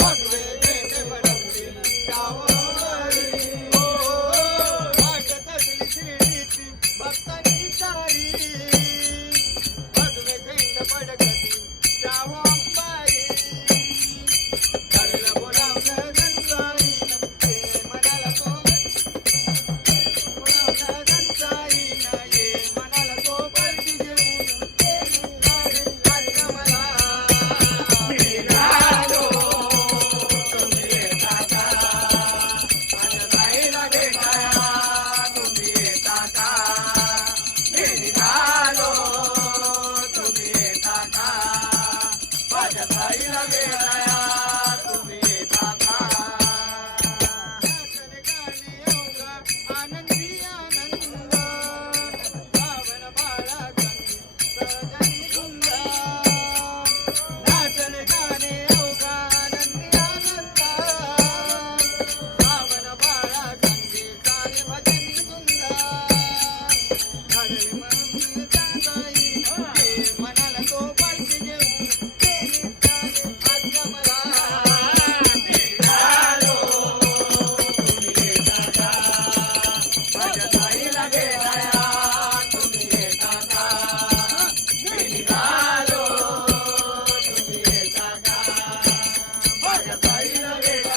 भगवे झेंड फडकतील त्यावरी. हो वाट सजली शिर्डीची भक्तांची सारी. भगवे झेंड फडकतील त्यावरी. घडलं बोलावलं गणसाईनं ये मनाला बोलावलं गणसाईनं ये मनाला सोबती घेऊन गेली गाडी आश्रमाला. मी निघालो तुम्ही येता का? माझ्या ताईला भेटाया तुम्ही येता का? मी निघालो तुम्ही येता का? माझ्या ताईला भेटाया तुम्ही येता का? नाचणे गाणे एवढा आनंदी आनंद भावन बाळा संगी सहजनी धुंद. नाचणे गाणे एवढा आनंदी आनंद भावन बाळा संगी सारे भजनी धुंद. घडली म्हणून जाताईनं ये मनाला तो पालखी घेऊन गेली गाडी आश्रमाला. निघालो तुम्ही येता का? माझ्या ताईला भेटाया तुम्ही येता का? मी निघालो तुम्ही येता का? माझ्या ताईला भेटाया